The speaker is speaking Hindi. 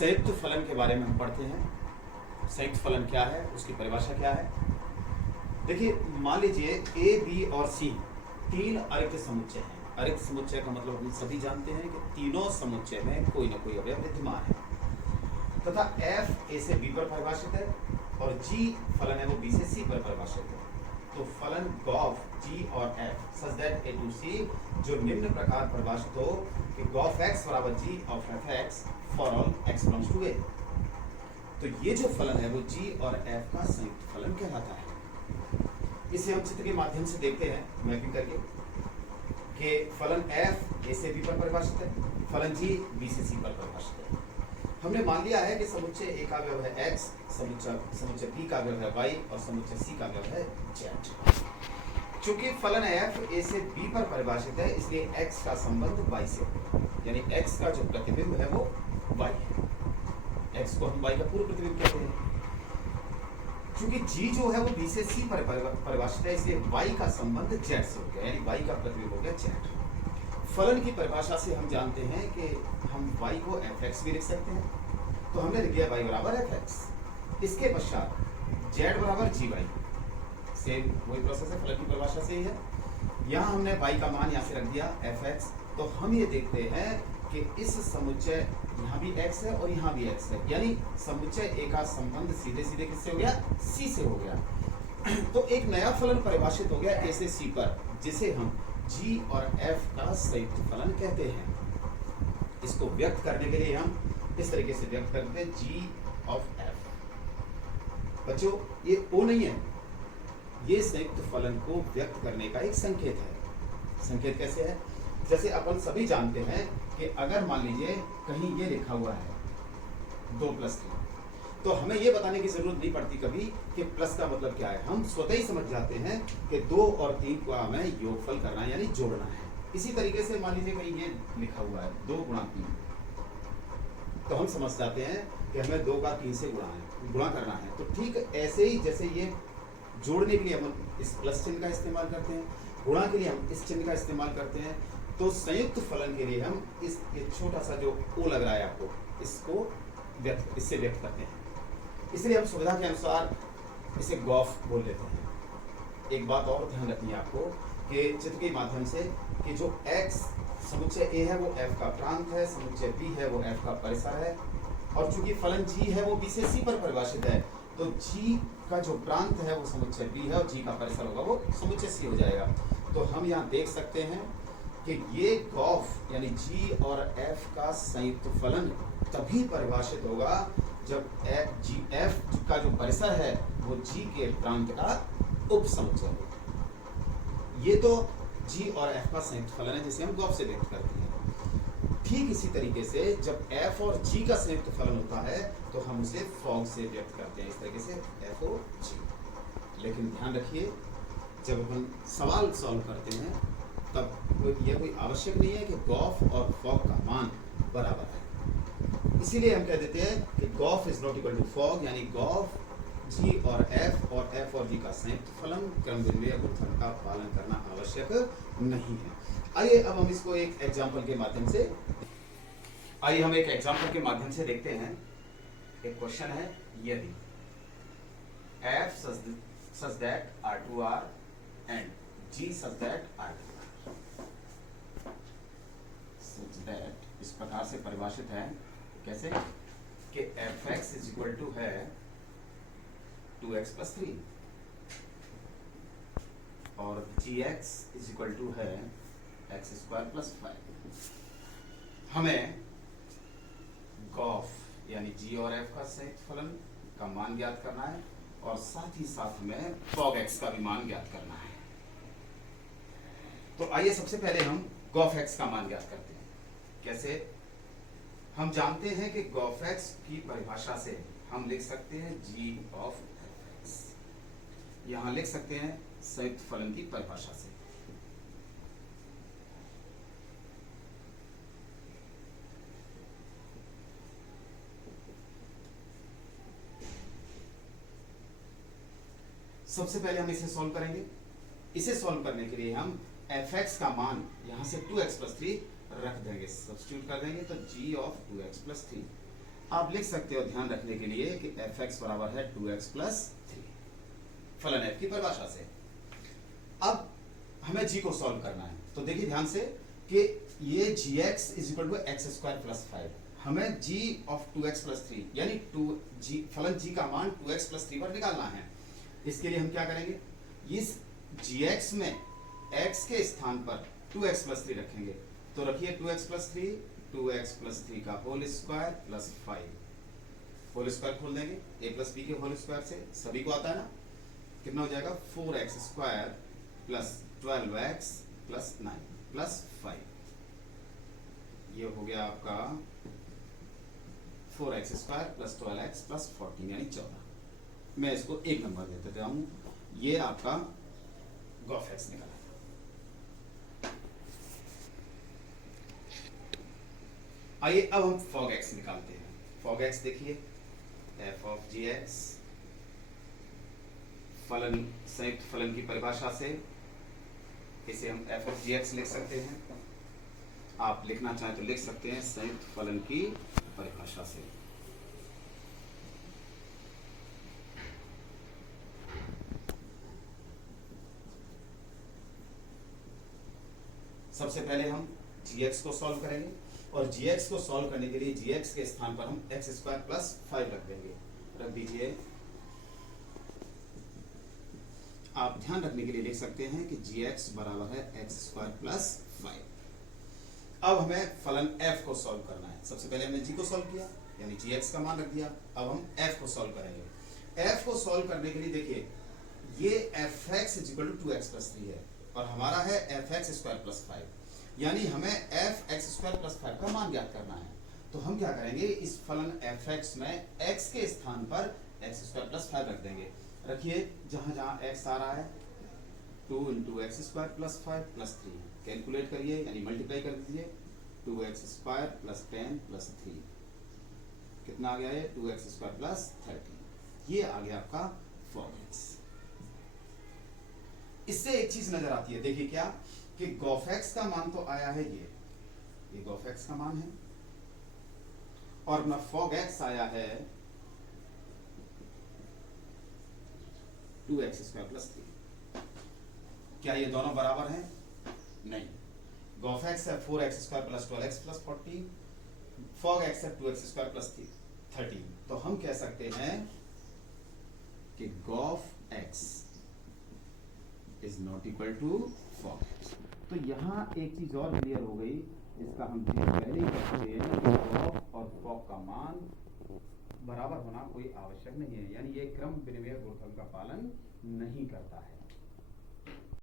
संयुक्त फलन के बारे में हम पढ़ते हैं। संयुक्त फलन क्या है, उसकी परिभाषा क्या है। देखिए, मान लीजिए ए, बी और सी तीन अरिक्त समुच्चय हैं। अरिक्त समुच्चय का मतलब हम सभी जानते हैं कि तीनों समुच्चय में कोई ना कोई अवयव विद्यमान है तथा एफ ए से बी पर परिभाषित है और जी फलन है वो बी से सी पर परिभाषित है। तो फलन गॉफ जी और f such that A to C जो निम्न प्रकार परिभाषित हो कि गॉफ एक्स बराबर g of f x for all x belongs to A. तो ये जो फलन है वो जी और एफ का संयुक्त फलन कहलाता है। इसे हम चित्र के माध्यम से देखते हैं, मैपिंग करके, कि फलन f a से b पर परिभाषित है, फलन g b से c पर परिभाषित है। हमने मान लिया है कि समुच्चय a का अवयव है x, समुच्चय b का अवयव है y और समुच्चय c का अवयव है z। चूंकि फलन f a से b पर परिभाषित है इसलिए x का संबंध y से होगा, यानी x का जो प्रतिबिंब है वो y है। x को हम y का पूर्व प्रतिबिंब कहते हैं। क्योंकि g जो है वो b से c पर परिभाषित है इसलिए y का संबंध z से हो गया, यानी y का प्रतिबिंब हो गया z। फलन की परिभाषा से हम जानते हैं कि हम y को fx भी लिख सकते हैं, तो हमने लिख दिया y बराबर fx। इसके पश्चात z बराबर gy, सेम वही प्रोसेस है, फलन की परिभाषा से ही है। यहाँ हमने y का मान यहाँ से रख दिया fx। तो हम ये देखते हैं कि इस समुच्चय यहाँ भी x है और यहाँ भी x है, यानी समुच्चय a का संबंध सीधे सीधे किससे हो गया, c से हो गया। तो एक नया फलन परिभाषित हो गया a से c पर, जिसे हम g और f का संयुक्त फलन कहते हैं। इसको व्यक्त करने के लिए हम इस तरीके से व्यक्त करते हैं g ऑफ f। बच्चों, ये o नहीं है, ये संयुक्त फलन को व्यक्त करने का एक संकेत है। संकेत कैसे है? जैसे अपन सभी जानते हैं कि अगर मान लीजिए कहीं ये लिखा हुआ है 2+3, तो हमें ये बताने की जरूरत नहीं पड़ती कभी कि प्लस का मतलब क्या है। हम स्वतः ही समझ जाते हैं कि 2 और 3 को हमें योगफल करना है, यानी जोड़ना है। इसी तरीके से मान लीजिए कहीं ये लिखा हुआ है 2 गुणा 3, तो हम समझ जाते हैं कि हमें 2 का 3 से गुणा करना है। तो ठीक ऐसे ही जैसे ये जोड़ने के लिए हम इस प्लस चिन्ह का इस्तेमाल करते हैं, गुणा के लिए हम इस चिन्ह का इस्तेमाल करते हैं, तो संयुक्त फलन के लिए हम इस ये छोटा सा जो ओ लग रहा है आपको, इसको इससे व्यक्त करते हैं। इसलिए हम सुविधा के अनुसार इसे गॉफ बोल लेते हैं। एक बात और ध्यान रखनी है आपको कि चित्र के माध्यम से कि जो x समुच्चय a है वो f का प्रांत है, समुच्चय b है वो f का परिसर है, और चूंकि फलन g है वो b से c पर परिभाषित है, तो g का जो प्रांत है वो समुच्चय b है और g का परिसर होगा वो समुच्चय c हो जाएगा। तो हम यहाँ देख सकते हैं कि ये गॉफ यानी g और f का संयुक्त फलन तभी परिभाषित होगा जब f का जो परिसर है वो g के प्रांत का उपसमुच्चय हो। ये तो g और f का संयुक्त फलन है जिसे हम गॉफ से व्यक्त करते हैं। ठीक इसी तरीके से जब f और g का संयुक्त फलन होता है तो हम उसे फॉग से व्यक्त करते हैं, इस तरीके से FOG। लेकिन ध्यान रखिए, जब हम सवाल सॉल्व करते हैं तब यह कोई आवश्यक नहीं है कि गॉफ और फॉग का मान बराबर है। इसीलिए हम कह देते हैं कि gof is not equal to fog, यानी गॉफ g और f और g का संयुक्त फलन क्रम बिंदु गुणधर्म का पालन करना आवश्यक नहीं है। आइए अब हम इसको एक एग्जाम्पल के माध्यम से देखते हैं। एक क्वेश्चन है, यदि f such that R2R and g such that R2R, such that इस प्रकार से परिभाषित है, कैसे कि fx इज इक्वल टू है 2x + 3 और gx इज इक्वल टू है x² + 5। हमें गॉफ यानी g और f का संयुक्त फलन का मान ज्ञात करना है और साथ ही साथ हमें fog x का भी मान ज्ञात करना है। तो आइए सबसे पहले हम गॉफ x का मान ज्ञात करते हैं। कैसे? हम जानते हैं कि गॉफ x की परिभाषा से हम लिख सकते हैं g ऑफ x, यहां लिख सकते हैं संयुक्त फलन की परिभाषा से। सबसे पहले हम इसे सॉल्व करेंगे। इसे सॉल्व करने के लिए हम fx का मान यहाँ से 2x + 3 रख देंगे, सब्स्टिट्यूट कर देंगे, तो g ऑफ 2x + 3। आप लिख सकते हो ध्यान रखने के लिए कि एफ एक्स बराबर है 2x प्लस 3 फलन एफ की परिभाषा से। अब हमें जी को सॉल्व करना है, तो देखिए ध्यान से कि ये g x is equal to x square plus 5, हमें जी ऑफ 2x प्लस 3 यानी फलन जी का मान 2x प्लस 3 पर निकालना है। इसके लिए हम क्या करेंगे, इस gx में x के स्थान पर 2x प्लस 3 रखेंगे, तो रखिए 2x प्लस 3, 2x प्लस 3 का whole square plus 5, whole square खोल देंगे a प्लस बी के होल स्क्वायर से, सभी को आता है ना, कितना हो जाएगा 4x square plus 12x plus 9 plus 5, ये हो गया आपका 4x square plus 12x plus 14 यानी 14। मैं इसको एक नंबर दे देता हूं, ये आपका गॉफ एक्स निकला। आइए अब हम फॉग एक्स निकालते हैं। फॉग एक्स देखिए एफ ऑफ जी एक्स फलन संयुक्त फलन की परिभाषा से इसे हम एफ ऑफ जी एक्स लिख सकते हैं, आप लिखना चाहें तो लिख सकते हैं संयुक्त फलन की परिभाषा से। सबसे पहले हम gx को सॉल्व करेंगे और gx को सॉल्व करने के लिए gx के स्थान पर हम x स्क्वायर प्लस 5 रख देंगे। रख दीजिए, आप ध्यान रखने के लिए लिख सकते हैं कि gx बराबर है x स्क्वायर प्लस 5। अब हमें फलन f को सॉल्व करना है। सबसे पहले हमने g को सॉल्व किया यानी gx का मान रख दिया, अब हम f को सॉल्व करेंगे। f को सॉल्व करने के लिए देखिए ये fx is equal to 2x plus 3 है और हमारा है fx स्क्वायर प्लस 5, यानी हमें fx स्क्वायर प्लस 5 का मान ज्ञात करना है। तो हम क्या करेंगे, इस फलन fx में x के स्थान पर x स्क्वायर प्लस 5 रख देंगे। रखिए जहां जहां x आ रहा है 2 into x square plus 5 plus 3, calculate करिए यानी मल्टीप्लाई कर दीजिए, 2x स्क्वायर प्लस 10 प्लस 3 कितना आ गया, ये 2x स्क्वायर प्लस 13, ये आ गया आपका फॉग एक्स। इससे एक चीज नजर आती है, देखिए क्या कि गॉफ एक्स का मान तो आया है, ये गॉफ एक्स का मान है और अपना फॉग एक्स आया है 2x स्क्वायर प्लस 3। क्या ये दोनों बराबर हैं? नहीं, गॉफ एक्स है 4x square plus 12x plus 14, fog x है 2x स्क्वायर प्लस 13। तो हम कह सकते हैं कि Gauff x is not equal to fog x. तो यहाँ एक चीज और क्लियर हो गई, इसका हम चीज पहले ही कहते हैं कि गॉफ और फॉग का मान बराबर होना कोई आवश्यक नहीं है, यानी ये क्रम विनिमय गुणधर्म का पालन नहीं करता है।